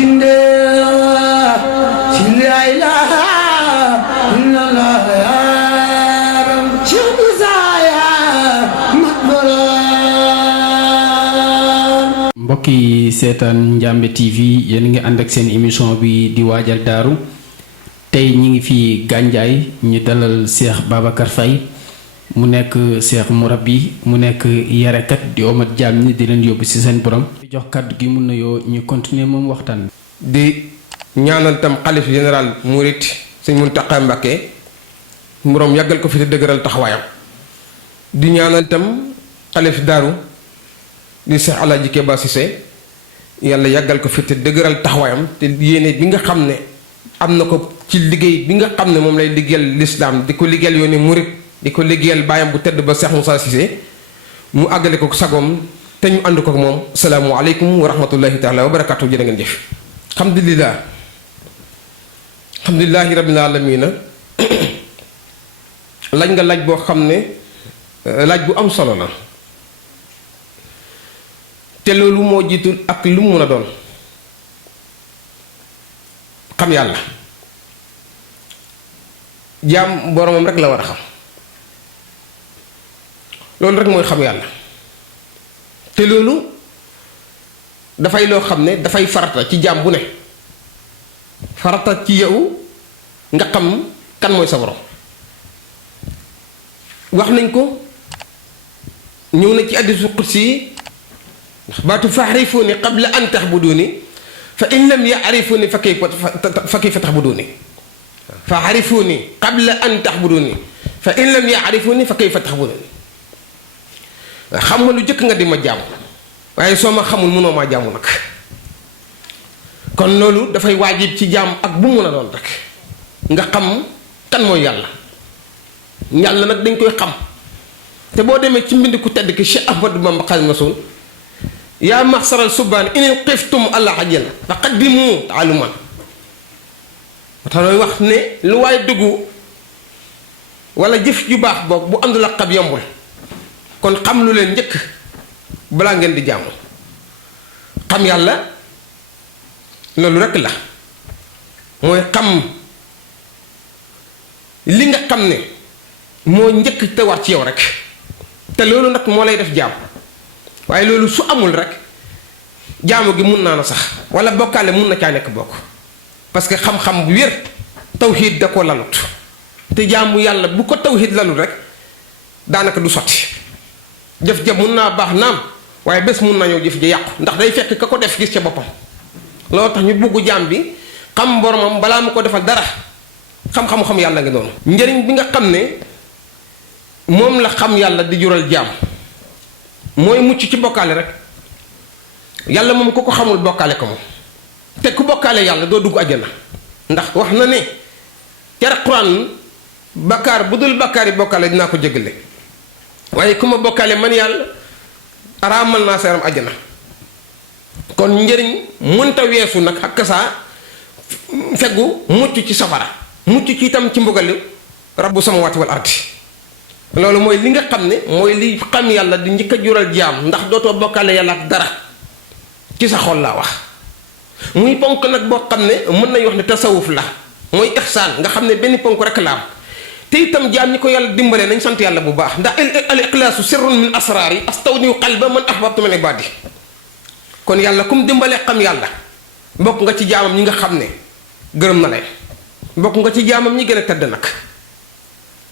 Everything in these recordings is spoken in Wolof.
ginde ci la ilaha illallah yaram ci bisaya matbaram. mbokk yi seetaan Ndiamé TV yéen ngi ànd ak seen émission bi di waajal daaru tey ñi ngi fi Gandiaye ñu dalal Cheikh Babacar Faye mu nekk Cheikh Mourabbi mu nekk yarekat di omat jaam ñi di leen yóbbu ci seen borom. di jox kàddu gi mun na yoo ñu continuer moom waxtaan di ñaanal tam xalif général Mouride sëñ Mountakha Mbacké borom yàggal ko fi te dëgëral taxawaayam di ñaanal tam xalif daaru di Cheikh Alaaji Keba Cissé yàlla yàggal ko fi te dëgëral taxawaayam te yéene bi nga xam ne am na ko ci liggéey bi nga xam ne moom lay liggéeyal lislaam di ko liggéeyal yooni Mouride di ko liggéeyal baayam bu tedd ba Cheikh Moussa Cissé mu àggale ko sagoom te ñu ànd ko moom salaamualeykum wa rahmatullahi taala wa barakatu jërë ngeen jëf. alhamdulilahi rabbil alamina laaj nga laaj boo xam ne laaj bu am solo la te loolu moo jiitul ak lu mu mën a doon xam yàlla jaam boromam rek la war a xam loolu rek mooy xam yàlla te loolu dafay loo xam ne dafay farata ci jaam bu ne farata ci yow nga xam kan mooy sa borom wax nañ ko ñëw na ci hadiisu qudsi ndax baatu fa'rifuni qabla an ta'buduni fa in lam ya'rifuni fa kayfa ta'buduni fa'rifuni qabla an ta'buduni fa in lam ya'rifuni fa kayfa ta'buduni xam nga lu jëkk nga di ma jaamu waaye soo ma xamul mënoo maa jaamu nag kon loolu dafay waajib ci jaam ak bu mu mën a doon rek nga xam kan mooy yàlla yàlla nag dañ koy xam te boo demee ci mbind ku tedd ki Cheikh Ahmadou Bamba Xaadimu Rasuul yaa maxsaral subaan in xiftum alla ajal fa qaddimu taaluman tax looy wax ne lu waay dugg wala jëf ju baax boog bu àndul ak xab yombul kon xam lu leen njëkk balaa ngeen di jaamu xam yàlla loolu rekk la mooy xam li nga xam ne moo njëkk te war ci yow rek te loolu nag moo lay def jaam waaye loolu su amul rek jaamu gi mun naa na sax wala bokkaale mun na caa nekk bokk parce que xam-xam bu wér tawxiid da ko lalut te jaamu yàlla bu ko tawxiid lalut rek daanaka du sotti jëf ja mun naa baax naam waaye bés mun naa ñëw jëf ja yàqu ndax day fekk ka ko def gis ca boppam loolu tax ñu bugg jaam bi xam boromam balaa mu ko defal dara xam-xam yàlla ngi doonu njëriñ bi nga xam ne moom la xam yàlla di jural jaam mooy mucc ci bokkaale rek yàlla moom ku ko xamul bokkaale ko moom te ku bokkaale yàlla doo dugg àjjana ndax wax na ne car Quran bakkaar bu dul bakkaar yi bokkaale dinaa ko jéggale waaye ku ma bokkaale man yàlla araamal naa seeram àjjana kon njëriñ mënta weesu nag ak saa feggu mucc ci safara mucc ci itam ci mbugali rabbu samawati wal ardi loolu mooy li nga xam ne mooy li xam yàlla di njëkk a jural jaam ndax dootoo bokkaale yàlla ak dara ci sa xol laa wax muy ponk nag boo xam ne mën nañu wax ne tasawuf la mooy ihsaan nga xam ne benn ponk rek la am te itam jaam ñi ko yàlla dimbalee nañ sant yàlla bu baax ndax al ixlaasu sirrun min asraari astawdiu qalba man ahbabtu min ibadi kon yàlla kum dimbalee xam yàlla bokk nga ci jaamam ñi nga xam ne gërëm na leen bokk nga ci jaamam ñi gën a tëdd nag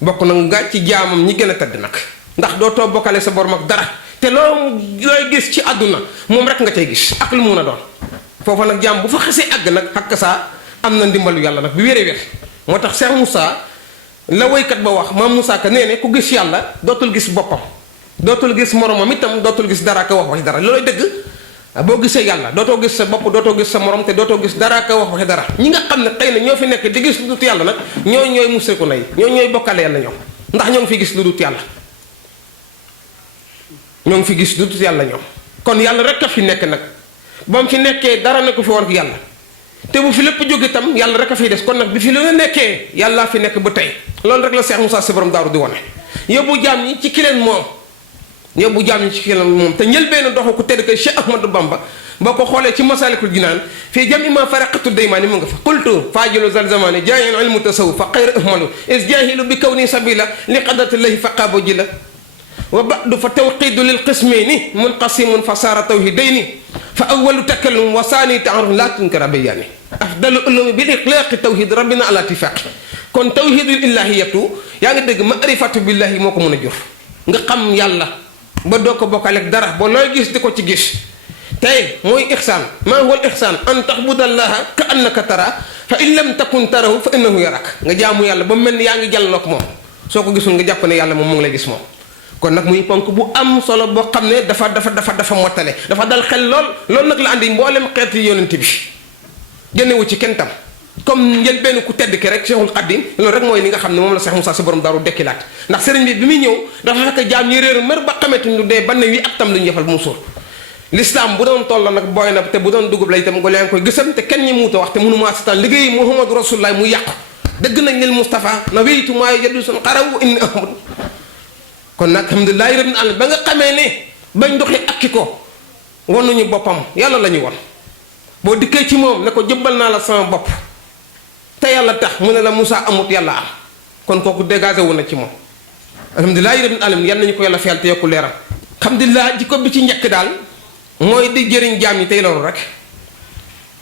bokk na nga ci jaamam ñi gën a tëdd nag ndax dootoo bokkale sa borom ak dara te looy gis ci àdduna moom rek nga cay gis ak lu mun a doon foofa nag jaam bu fa xasee àgg nag xakk saa am na ndimbalu yàlla nag bi wéree wér moo tax Cheikh Moussa la woykat ba wax maam Moussa Ka nee ne ku gis yàlla dootul gis boppam dootul gis moromam itam dootul gis dara ka wax dara looloy dëgg boo gisee yàlla dootoo gis sa bopp dootoo gis sa morom te dootoo gis dara ka wax dara ñi nga xam ne xëy na ñoo fi nekk di gis lu dut yàlla nag ñooy musriku nay ñooy bokkale yàlla ñoom ndax ñoo ngi fi gis lu dut yàlla ñoo ngi fi gis lu dut yàlla ñoom kon yàlla rek a fi nekk nag ba mu fi nekkee dara ne ko fi war ak yàlla te bu fi lépp jóge itam yàlla rek a fiy des kon nag bi fi lu nga nekkee yàllaa fi nekk ba tey loolu rek la Cheikh Moussa Sy borom daaru di wane yóbbu jaam ñi ci ki leen moom yóbbu jaam ñi ci xelam moom te njëlbéenu doxu ku tedd ka Cheikh Ahmadou Bamba boo ko xoolee ci Masaalikul Jinaan fii jami ma faraqatu daymaani mu nga fa qultu faajilu zal zamani jaayin ilmu tasawuf fa xayra ahmalu is jaahilu bi kaw ni sabila li qadratillahi faqaabo ji la wa ba'du fa tawqidu lil qismayni munqasimun fa saara tawhidayni fa awalu takallum wa saani taaruf laa tunkara bayaani afdalu ulumi bil iqlaaqi tawhid rabbina ala tifaqi kon tawhidul illahiyatu yaa ngi dégg maarifatu billahi moo ko mën a jur nga xam yàlla ba doo ko bokkale ak dara ba looy gis di ko ci gis tey mooy ixsaan maa huwa al ixsaan an taxbudallaha ka annaka tara fa in lam takun tarahu fa innahu yarak nga jaamu yàlla ba mel ni yaa ngi jàlloog moom soo ko gisul nga jàpp ne yàlla moom mu ngi lay gis moom kon nag muy ponk bu am solo boo xam ne dafa mottale dafa dal xel loolu nag la andi mboolem xeeti yonent bi génnewu ci kenn tam comme njël benn ku tedd ki rek Cheikhul Khadim loolu rek mooy li nga xam ne moom la Cheikh Moussa si borom daaru dekkilaat ndax sëriñ bi muy ñëw dafa fekk jaam ñi réeru mer ba xametuñ lu dee banne wi ak tam lu ñu jëfal mu suur l'islam bu doon toll nag booy na te bu doon dugub la itam go leen koy gisam te kenn ñi muuta wax te mënumaa sitaan liggéey Muhammadu Rasulullah mu yàqu dëgg nañ lil Moustapha na wéytu maayo jaddu sun xaraw inni ahmadu kon nag alhamdulilahi rabbil alamin ba nga xamee ne bañ doxee akki ko wanuñu boppam yàlla la ñu won boo dikkee ci moom ne ko jëbbal naa la sama bopp te yàlla tax mu ne la Moussa amut yàlla am kon kooku dégagé wu na ci moom alhamdulilahi rabbil alamin yal nañu ko yàlla fayal te yokku leeram alhamdulilah jikko bi ci njëkk daal mooy di jëriñ jaam ñi tey loru rek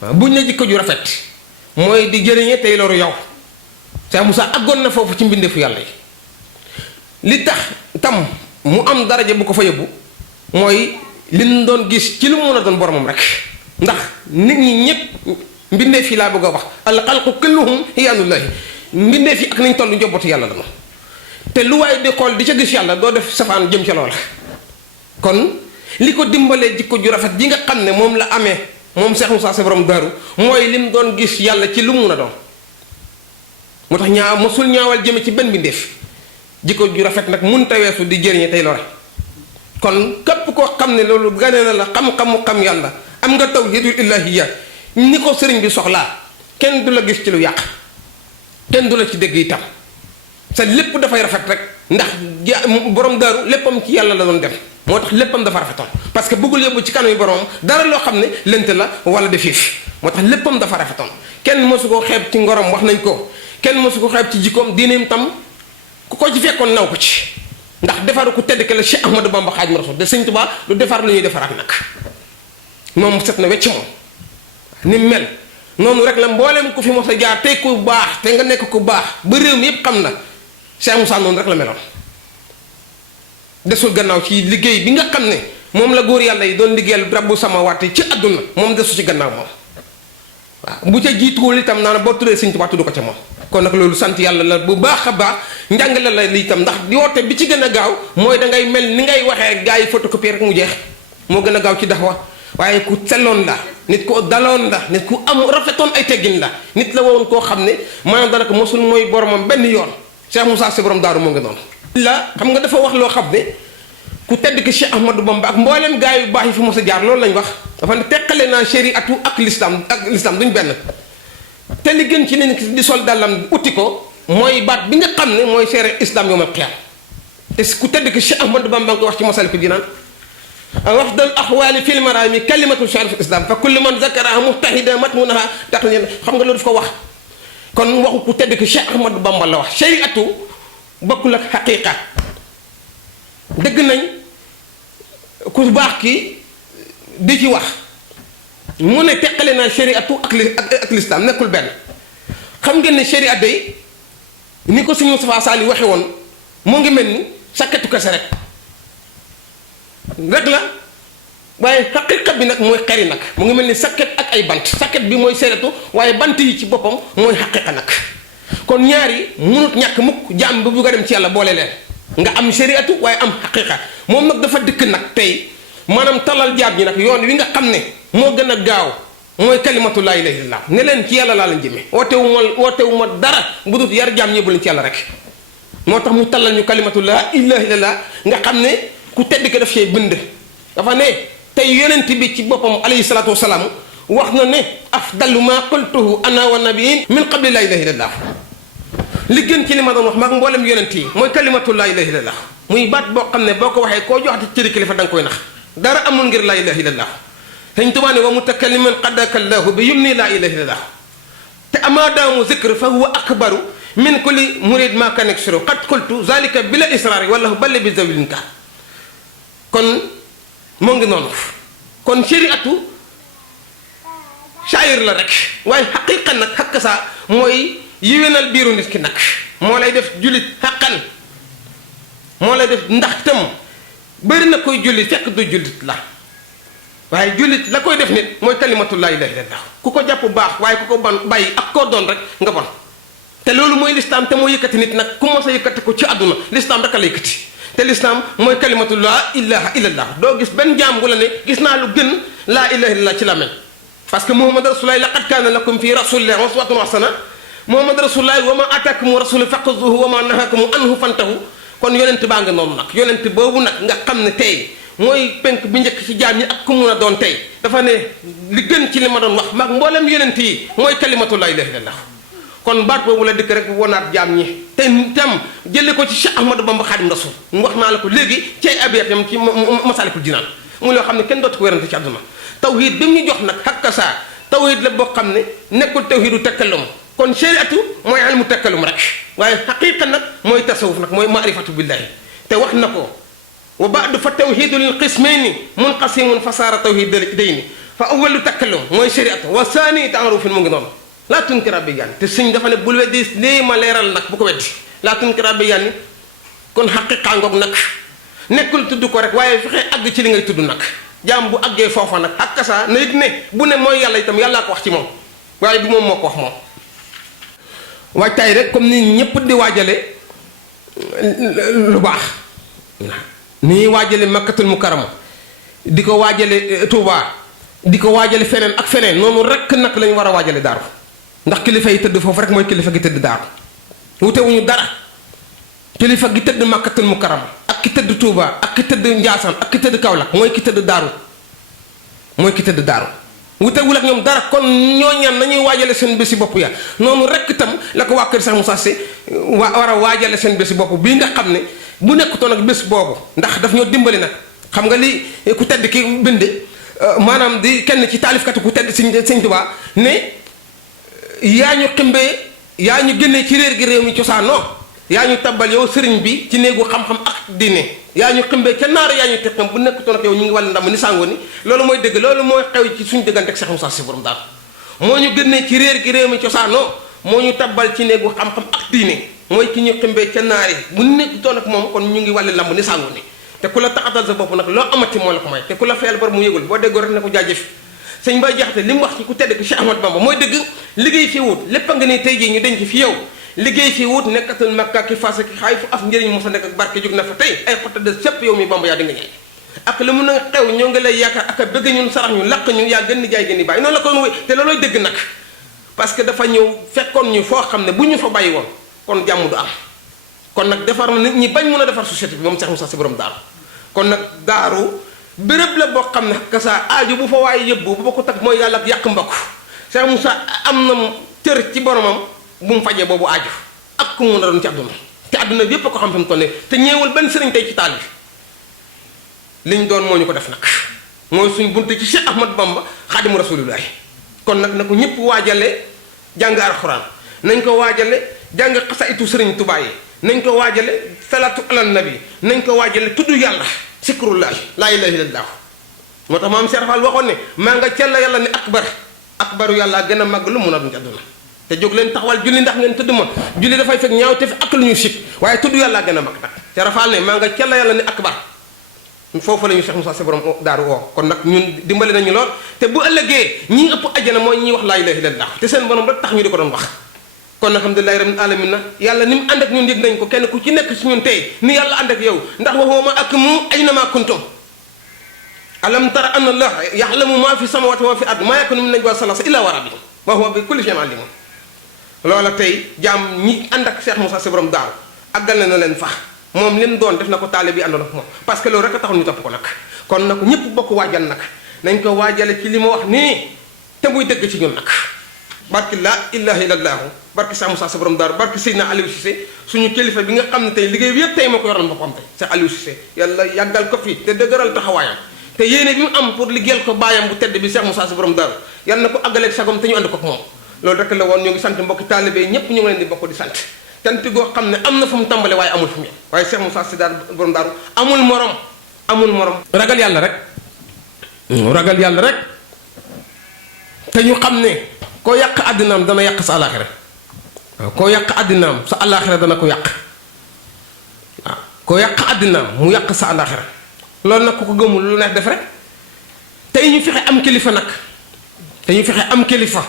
waaw buñ ne jikko ju rafet mooy di jëriñee tey loru yow Cheikh Moussa àggoon na foofu ci mbindeefu yàlla yi li tax tam mu am daraja bu ko fa yóbbu mooy li ñu doon gis ci lu mu mën a doon boromam rek ndax nit ñi ñëpp mbindeef yi laa bëgg a wax al xalqu kulluhum iyaanullahi mbindeef yi ak nañ toll njobootu yàlla la moom te lu waaye di xool di ca gis yàlla doo def safaan jëm ca loola kon li ko dimbalee jikko ju rafet ji nga xam ne moom la amee moom Cheikh Moussa Sy borom daaru mooy lim doon gis yàlla ci lu mu mën a doon moo tax mosul ñaawal jëme ci benn mbindeef jikko ju rafet nag mun taweesu di jëriñe tey lore kon képp koo xam ne loolu gane na la xam-xamu xam yàlla am nga tawhidul ilahiyya ni ko sëriñ bi soxlaa kenn du la gis ci lu yàq kenn du la ci dégg itam sa lépp dafay rafet rek ndax borom daaru léppam ci yàlla la doon dem moo tax léppam dafa rafetoon parce que bëggul yóbbu ci kanam yi boromam dara loo xam ne lënt la wala de fiif moo tax léppam dafa rafetoon kenn mosu ko xeeb ci ngorom wax nañ ko kenn mosu ko xeeb ci jikkoom diineem tam ku ko ci fekkoon naw ko ci ndax defaru ku tedd ke la Cheikh Ahmadou Bamba Xaadimu Rasuul de Sëñ Tuubaa du defar lu ñuy defaraat nag moom set na wecc moom ni mel noonu rek la mboolem ku fi mos a jaar tey ku baax te nga nekk ku baax ba réew mi yëpp xam na Cheikh Moussa noonu rek la meloon desul gannaaw ci liggéey bi nga xam ne moom la góor yàlla yi doon liggéeyal rabbu samawaati ci àdduna moom desu ci gannaaw moom waaw bu ca jiituwul itam naa boo tuddee Sëñ Tuubaa tudd ko ca moom kon nag loolu sant yàlla la bu baax a baax njàngale la li itam ndax yoote bi ci gën a gaaw mooy da ngay mel ni ngay waxee gaa yi photocopie rek mu jeex moo gën a gaaw ci daxwa waaye ku selloon la nit ku daloon la nit ku am rafetoon ay teggin la nit la woon koo xam ne maanaam danaka mosul mooy boromam benn yoon Cheikh Moussa Sy borom daaru moo ngi noonu la xam nga dafa wax loo xam ne ku tedd ki Cheikh Ahmadou Bamba ak mbooleem gaa yu baax yi fi mos a jaar loolu lañ wax dafa ne teqale naa shariatu ak l'islam duñ benn te li gën ci nit di sol dàllam utti ko mooy baat bi nga xam ne mooy seere islam yawmal qiyaam te ku tedd ki Cheikh Ahmadou Bamba nga ko wax ci Masaalikul Jinaan wafdal axwaali fil maraami kalimatu sharif islam fa kullu man zakaraha muhtahida matmunaha tax na xam nga loolu daf ko wax kon waxu ku tedd ki Cheikh Ahmadou Bamba la wax shariatu bokkul ak xaqiqa dëgg nañ ku baax ki di ci wax mu ne teqale naa shariatu ak l'islam nekkul benn xam ngeen ne sharia day ni ko suñu Moustapha Sall waxe woon moo ngi mel ni sakketu kese rek la waaye xaqiqa bi nag mooy xeri nag mu ngi mel ni sakket ak ay bant sakket bi mooy shariatu waaye bant yi ci boppam mooy xaqiqa nag kon ñaari munut ñàkk mukk jaam bi bugg a dem ci yàlla boole leen nga am shariatu waaye am xaqiqa moom nag dafa dëkk nag tey maanaam talal jaam ñi nag yoon wi nga xam ne moo gën a gaaw mooy kalimatu laa ilaaha illallaah ne leen ci yàlla laa leen jëmee wootewuma dara bu dut yar jaam ñëbbu leen ci yàlla rek moo tax mu talal ñu kalimatu laa ilaaha illallaah nga xam ne ku tedd ko daf see bind dafa ne tey yonent bi ci boppam alayhi salaatu wasalaam wax na ne afdalu ma qultuhu ana wa nabiyin min qabli laa ilaaha illallaah li gën ci li ma doon wax maag mboolem yonent yi mooy kalimatu laa ilaaha illallaah muy baat boo xam ne boo ko waxee koo joxati cëri kilifa da nga koy nax dara amul ngir laa ilaha illallah Sëñ Tuubaa ne wa mutakalliman qaddaka llahu bi yumni laa ilaha illallah te ama daamu zikr fa huwa akbaru min kulli murid ma kan yaksiru qad qultu zalika bila israari wallahu balli bi zawlin ka kon moo ngi noonu kon shariatu shaayir la rek waaye xaqiqa nag xakk saa mooy yiwénal biiru nit ki nag moo lay def jullit xaqan moo lay def ndax tam bëri na koy jullit fekk du jullit la waaye jullit la koy def nit mooy kalimatu laa ilaaha illallaah ku ko jàpp baax waaye ku ko bon bàyyi ak koo doon rek nga bon te loolu mooy lislaam te moo yëkkati nit nag ku mos a yëkkati ko ci àdduna lislaam rek a la yëkkati te lislaam mooy kalimatu laa ilaaha illallaah doo gis benn jaam bu la ne gis naa lu gën laa ilaaha illallaah ci la mel parce que muhammad rasulullah laqad kaana lakum fi rasulillahi uswatun hasana muhammad rasulullah wa ma ataakumu rasulu faquzuhu wa ma nahakum anhu fantahu kon yonent baa nga noonu nag yonent boobu nag nga xam ne tey mooy penk bi njëkk ci jaam ñi ak ku mun a doon tey dafa ne li gën ci li ma doon wax mag mboolem yonent yi mooy kalimatu laa ilaaha illallaah kon baat boobu la dëkk rek wonaat jaam ñi te tam jële ko ci Cheikh Ahmadou Bamba Xaadim Rasul wax naa la ko léegi cay abiyatam ci Masaalikul Jinaan mu loo xam ne kenn dootu ko werante ci àdduna tawhid bi mu ñu jox nag xakka saa tawhid la boo xam ne nekkul tawhidu takallum kon shariatu mooy ilmu takallum rek waaye xaqiqa nag mooy tasawuf nag mooy maarifatu billahi te wax na ko wa baadu fa tawhidu lil qismayni munqasimun fa saara tawhid dayni fa awalu takallum mooy shariatu wa saani taarufin mu ngi noonu laa tunkira bi yanni te suñ dafa ne bul weddi lii ma leeral nag bu ko weddi laa tunkira bi yanni kon xaqiqa ngoog nag nekkul tudd ko rek waaye fexe àgg ci li ngay tudd nag jaam bu àggee foofa nag ak kasa na it ne bu ne mooy yàlla itam yàllaa ko wax ci moom waaye du moom moo ko wax moom waajtaay rek comme ni ñëpp di waajale lu baax ni ñuy waajale makkatul mukarrama di ko waajale Tuubaa di ko waajale feneen ak feneen noonu rek nag lañu war a waajale daaru ndax kilifa yi tëdd foofu rek mooy kilifa gi tëdd daaru wutewuñu dara kilifa gi tëdd makkatul mukarrama ak ki tëdd Tuubaa ak ki tëdd Njaasaan ak ki tëdd Kaolack mooy ki tëdd daaru mooy ki tëdd daaru wutewul ak ñoom dara kon ñooñan nañuy waajale seen bési bopp ya noonu rek itam la ko waa kër Cheikh Moussa Sy war a waajale seen bési bopp bii nga xam ne bu nekkutoon ak bés boobu ndax daf ñoo dimbali nag xam nga li ku tedd ki bind maanaam di kenn ci taalifkatu ku tedd Sëñ Tuubaa ne yaa ñu ximbee yaa ñu génnee ci réer gi réew mi cosaanoo yaa ñu tabbal yow sëriñ bi ci néegu xam-xam ak diine yaa ñu ximbee ca naara yaa ñu teqam bu nekkutoon ak yow ñu ngi wàll ndam ni sàngoo ni loolu mooy dëgg loolu mooy xew ci suñu diggante ak Cheikh Moussa Sy borom daal moo ñu génnee ci réer gi réew mi cosaanoo moo ñu tabbal ci néegu xam-xam ak diine mooy ki ñu ximbee ca naari bu nekkutoon ak moom kon ñu ngi wàll lamb ni sàngoo ni te ku la taxatal sa bopp nag loo amati moo la ko may te ku la fayal bor mu yëgul boo déggoo rek ne ko jaajëf sëñ Baye Jaxate li mu wax ci ku tedd ki Cheikh Ahmadou Bamba mooy dëgg liggéey fi wut lépp a nga ne tey jii ñu denc fi yow liggéey fi wut nekkatul makka ki fas ki xaay fu af njëriñ mosa nekk ak barke jóg na fa tey ay xotta de sépp yow mi Bamba yaa di nga ñaay ak lu mun a xew ñoo ngi lay yaakaar ak a bëgg ñun sarax ñu laq ñu yaa gën di jaay gën di bàyyi noonu la ko doon wéy te loolooy dëgg nag parce que dafa ñëw fekkoon ñu foo xam ne bu ñu fa bàyyi woon kon jàmm du am kon nag defar na nit ñi bañ mun a defar société bi moom Cheikh Moussa Sy borom daaru kon nag daaru béréb la boo xam ne kasa aaju bu fa waaye yëbbu bu ba ko tag mooy yàlla ak yàq mbokk Cheikh Moussa am na cër ci boromam bu mu fajee boobu aaju ak ku mun a doon ci àdduna te àdduna bi yépp a ko xam fi mu toll nii te ñeewul benn sëriñ tey ci taal bi liñ doon moo ñu ko def nag mooy suñ bunte ci Cheikh Ahmadou Bamba Xaadimu Rasuulullaahi kon nag na ko ñëpp waajale jàng alxuraan nañ ko waajale jàng xasaitu sëriñ Tuubaa yi nañ ko waajale salaatu alal nabi nañ ko waajale tudd yàlla sikrullaahi laa ilaaha illallaah moo tax maam Cheikh Fall waxoon ne maa nga cella yàlla ne akbaru yàlla gën a màgg lu mun a dun ci àdduna te jóg leen taxawal julli ndax ngeen tudd ma julli dafay fekk ñaaw te fi ak lu ñu sib waaye tudd yàlla gën a mag nag Cheikh Fall ne maa nga cella yàlla ne akbar foofu la ñu Cheikh Moussa Sy borom daaru woo kon nag ñun dimbali nañu lool te bu ëllëgee ñi ëpp ajjana mooy ñuy wax laa ilaaha illallaah te seen borom rek tax ñu di ko doon wax kon alhamdulillahi rabbil alamin na yàlla ni mu ànd ak ñun yëg nañ ko kenn ku ci nekk si ñun tey ni yàlla ànd ak yow ndax wa huwa ma'akum aynama kuntum alam tara anna allah ya'lamu ma fi samawati wa ma fi ard ma yakunu min najwa salasa illa wa rabbi wa huwa bi kulli shay'in alim loola tey jaam ñi ànd ak Cheikh Moussa Sy borom daaru àggal na leen fax moom lim doon def na ko taale bi àndoon ak moom parce que loolu rek a taxul ñu topp ko nag kon na ko ñëpp bokk waajal nag nañ ko waajale ci li ma wax nii te muy dëgg ci ñun nag barki laa ilaha illallah barki Cheikh Moussa Sy borom daaru barki Seydina Aliou Cissé suñu kilifa bi nga xam ne tey liggéey bi yëpp tey moo ko yoral boppam tey Cheikh Aliou Cissé yàlla yàggal ko fi te dëgëral taxawaayam te yéene bi mu am pour liggéeyal ko baayam bu tedd bi Cheikh Moussa Sy borom daaru yàlla na ko àggaleeg sagom te ñu ànd ko ak moom loolu rek la woon ñu ngi sant mbokki taalibe ñépp ñu ngi leen di bokk di sant cant goo xam ne am na fu mu tàmbale waaye amul fu mu waaye Cheikh Moussa Sy daal borom daaru amul morom ragal yàlla rek te ñu xam ne koo yàq àddinaam dana yàq sa àllaaxira waaw koo yàq àddinaam sa àllaaxira dana ko yàq waaw koo yàq àddinaam mu yàq sa àllaaxira loolu nag ku ko gëmul lu neex def rek tey ñu fexe am kilifa nag te ñu fexe am kilifa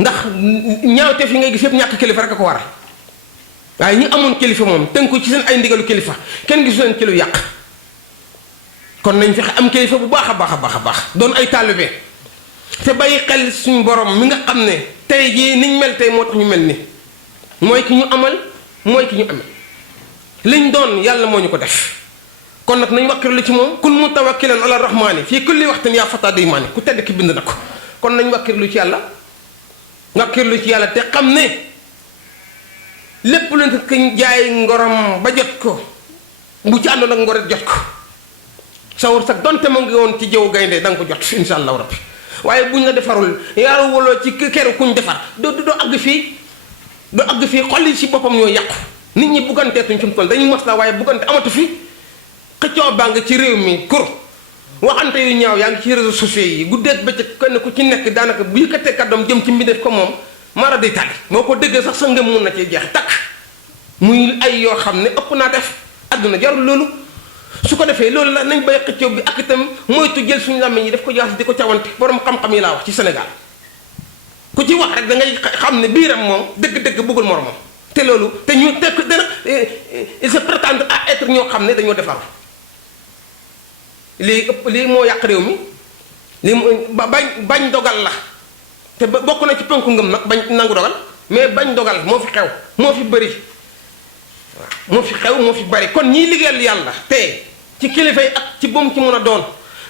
ndax ñaawteef yi ngay gis yëpp ñàkk kilifa rek a ko war waaye ñi amoon kilifa moom tënku ci seen ay ndigalu kilifa kenn gisu leen ci lu yàq kon nañ fexe am kilifa bu baax a baax doon ay taalibe te bàyyi xel suñu borom mi nga xam ne tey jii niñ mel tey moo tax ñu mel ni mooy ki ñu amal mooy ki ñu amee liñ doon yàlla moo ñu ko def kon nag nañ wakkirlu ci moom kun mutawakkilan ala rahmaani fii kulli waxtin yaa fata daymaani ku tedd ki bind na ko kon nañ wakkirlu ci yàlla te xam ne lépp lu nit ki jaay ngorom ba jot ko bu ci àndoon ak ngoret jot ko sawar sax donte ma ngi woon ci jëw gaynde da nga ko jot insha allahu rabbi waaye buñ la defarul yaa woloo ci keru kuñ defar doo àgg fii xol yi ci boppam ñoo yàqu nit ñi bugganteetuñ fi mu toll dañuy mos la waaye buggante amatu fi xëccoo baa nga ci réew mi kur waxante yu ñaaw yaa ngi ci réseaux sociaux yi guddeeg bëccëg kenn ku ci nekk daanaka bu yëkkatee kàddoom jëm ci mbindeef ko moom mara day tàlli moo ko déggee sax sa ngëm mun na cee jeex takk muy ay yoo xam ne ëpp naa def àdduna jarul loolu su ko defee loolu la nañ bay xëccoo bi ak itam moytu jël suñu làmmiñ yi daf ko jaas di ko cawante borom xam-xam yi laa wax ci Sénégal ku ci wax rek da ngay xam ne biiram moom dëgg-dëgg bëggul moromam te loolu te ñu tekk dana il se prétend à être ñoo xam ne dañoo defaru lii moo yàq réew mi lii bañ dogal la te bokk na ci ponku ngëm nag bañ nangu dogal mais bañ dogal moo fi xew moo fi bëri waaw moo fi bëri kon ñiy liggéeyal yàlla te ci kilifa yi ak ci boom ci mun a doon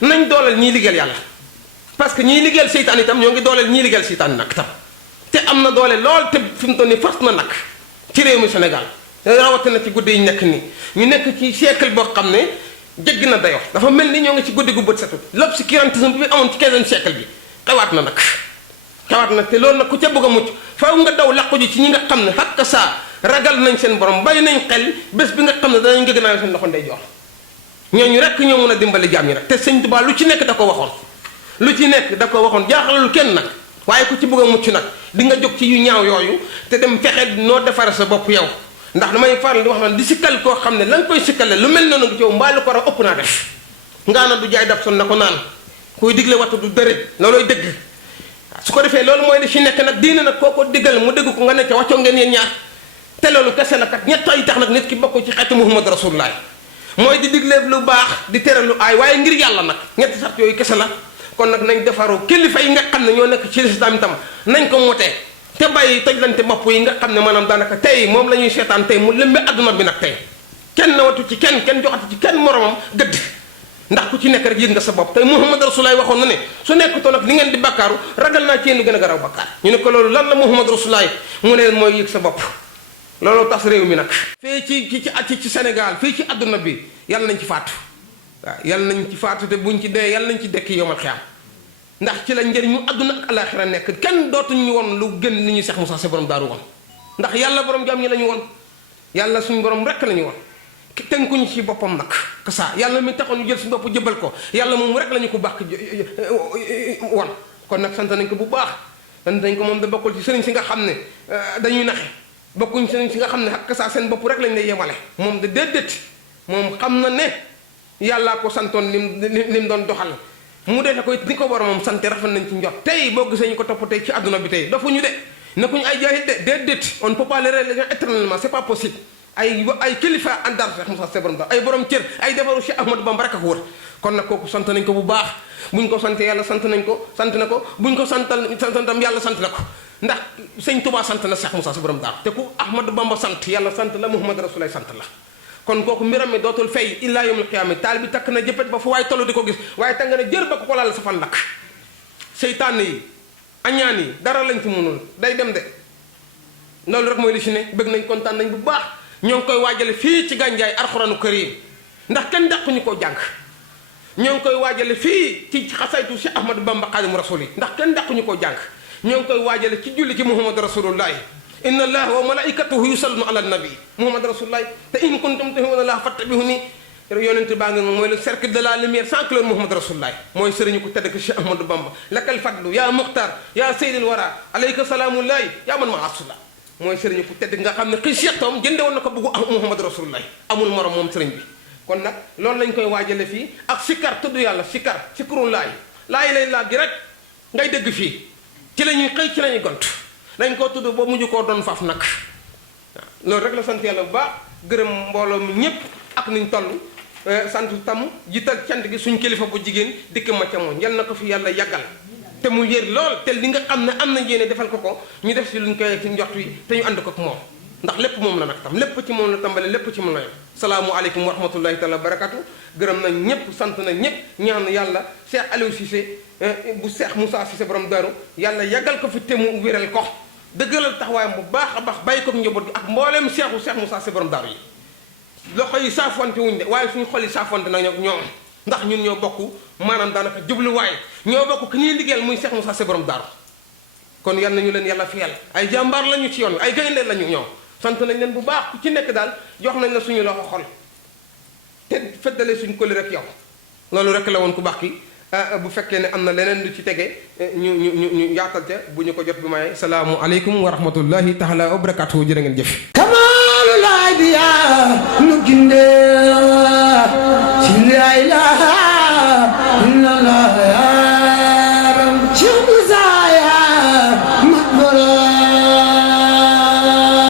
nañ dooleel ñiy liggéeyal yàlla parce que ñiy liggéeyal seytaan itam ñoo ngi dooleel ñiy liggéeyal seytaan nag tam te am na doole lool te fi mu toll nii fas na nag ci réew mi Sénégal rawatina ci guddi yi nekk nii ñu nekk ci siècle boo xam ne jéggi na dayoo dafa mel ni ñoo ngi ci guddi gu bët setut l'obscurantisme bi amoon ci 15e siècle bi xewaat na te loolu nag ku ca bëgg a mucc faaw nga daw làqu ji ci ñi nga xam ne xakka saa ragal nañ seen borom bàyyi nañ xel bés bi nga xam ne danañ gëgg naa seen loxo ndey joor ñooñu rek ñoo mën a dimbali jaam ñi rek te sëñ Tuubaa lu ci nekk da ko waxoon jaaxalul kenn nag waaye ku ci bëgg a mucc nag di nga jóg ci yu ñaaw yooyu te dem fexe noo defare sa bopp yow ndax damay faral di wax naan di sikkal koo xam ne la nga koy sikkale lu mel noonu ngi ci yow mbaa lu ko raw ëpp naa def ngaana du jaay dab son na ko naan kuy digle wattu du dërët loolooy dëgg su ko defee loolu mooy li fi nekk nag diine nag koo ko diggal mu dégg ko nga ne ca wàccoo ngeen yéen ñaar te loolu kese la kat ñett ay tax nag nit ki bokk ci xeetu Muhammad Rasulullah mooy di digle lu baax di tere lu aay waaye ngir yàlla nag ñetti sart yooyu kese la kon nag nañ defaroo kilifa yi nga xam ne ñoo nekk ci lislaam itam nañ ko motee te bàyyi tojlante bopp yi nga xam ne maanaam daanaka tey moom la ñuy seetaan tey mu lëmbe adduna bi nag tey kenn nawatu ci kenn joxatu ci kenn moromam gëdd ndax ku ci nekk rek yëg nga sa bopp tey Muhammad Rasulullah waxoon na ne su nekkutoon ak li ngeen di bakkaaru ragal naa ci yéen lu gën a garaw bakkaar ñu ne ko loolu lan la Muhammad Rasulullah mu ne mooy yëg sa bopp looloo tax réew mi nag fii ci Sénégal fii ci adduna bi yàlla nañ ci faatu waaw yàlla nañ ci faatu te buñ ci dee yàlla nañ ci dekki yomal xiyaam ndax ci la njëriñu adduna ak alaxira nekk kenn dootuñu woon lu gën li ñuy Cheikh Moussa Sy borom daaru woon ndax yàlla borom jaam ñi la ñu woon yàlla suñu borom rekk la ñu woon tënkuñu ci boppam nag que ça yàlla mi taxoon ñu jël suñu bopp jëbal ko yàlla moom rek la ñu ko bàkk woon kon nag sant nañ ko bu baax sant nañ ko moom da bokkul ci sëriñ si nga xam ne dañuy naxe bokkuñ sëriñ si nga xam ne que ça seen bopp rek lañ lay yemale moom de déedéet moom xam na ne yàllaa ko santoon lim doon doxal mu defe ko ni ko boromam sant rafet nañ ci njot tey boo gisee ñu ko topp tey ci adduna bi tey dafuñu de nekkuñu ay jaahil de déedéet on ne peut pas les régler éternellement c'est pas possible ay kilifa àndar Cheikh Moussa Sy borom daal ay borom cër ay defaru Cheikh Ahmadou Bamba rek a ko wër kon nag kooku sant nañ ko bu baax buñ ko sante yàlla sant na ko buñ ko santam yàlla sant na ko ndax sëñ Touba sant na Cheikh Moussa Sy borom daal te ku Ahmadou Bamba sant yàlla sant la Muhammad Rasulullah sant la kon kooku mbiram mi dootul fay illaa yawmul qiyaama taal bi takk na jëppet ba fu waaye tollu di ko gis waaye tanga na jër ba ko laal sa fan lakk seytaan yi añaan yi dara lañ ci mënul day dem de loolu rek mooy li si ne bëgg nañ kontaan nañ bu baax ñoo ngi koy waajale fii ci Gandiaye alxuraanu karim ndax kenn dàquñu koo jàng ñoo ngi koy waajale fii ci xasaytu si Ahmadou Bamba Xaadimu Rasuul yi ndax kenn dàquñu koo jàng ñoo ngi koy waajale ci julli ci Muhammadu Rasulullahi inna allaha wa malaikatahu yusalluna ala nabi Muhammadu Rasulullahi te in kuntum tuhibbuna allaha fattabi'uni yonente baa ngi mooy le cercle de la lumière sans couleur Muhammadu Rasulullahi mooy sëriñu ko tedd ko Cheikh Ahmadou Bamba lakal fadlu yaa muxtar yaa seydil wara alayka salaamullahi yaa man ma asula mooy sëriñu ko tedd nga xam ne xi seetoom jënde woon na ko buggu Muhammadu Rasulullahi amul morom moom sëriñ bi kon nag loolu lañ koy waajale fii ak sikar tudd yàlla sikrullahi laa ilaaha illa gi rek ngay dégg fii ci la ñuy xëy ci la ñuy gont dañ koo tudd boo mujj koo doon faaf nag waaw loolu rek la sant yàlla bu baax gërëm mbooloo mi ñépp ak niñ toll sant tam jiital cant gi suñ kilifa bu jigéen dikk ma ca moom yal na ko fi yàlla yàggal te mu yër lool te li nga xam ne am na yéene defal ko ko ñu def si luñ koy ci njort yi te ñu ànd ko ak moom ndax lépp moom la nag tam lépp ci moom la tàmbale lépp ci moom la yem salaamualeykum wa rahmatullahi taala wa barakatu gërëm nañ ñëpp sant nañ ñëpp ñaan yàlla Cheikh Aliou Cissé bu Cheikh Moussa Cissé borom daru yàlla yàggal ko fi te mu wéral ko dëggalal taxawaayam bu baax a baax bàyyi ko njaboot gi ak mbooleem Cheikh Moussa Cissé borom daru yi loxo yi saafonte wuñ de waaye suñu xol yi saafonte nag ñoom ndax ñun ñoo bokk maanaam daanaka jubluwaay ñoo bokk ki ñuy liggéeyal muy Cheikh Moussa Cissé borom daru kon yal nañu leen yàlla fiyal ay jàmbaar lañu ci yoon wi ay gaynde lañu ñoom sant nañ leen bu baax ku ci nekk daal jox nañ la suñu loxo xol te feddale suñu këli rek yow loolu rek la woon ku baax ki bu fekkee ne am na leneen lu ci tege ñu yaatal ca bu ñu ko jot bi maye salaamu aleykum wa rahmatullahi taala wa barakatuhu jërë ngeen jëf kamaalu laay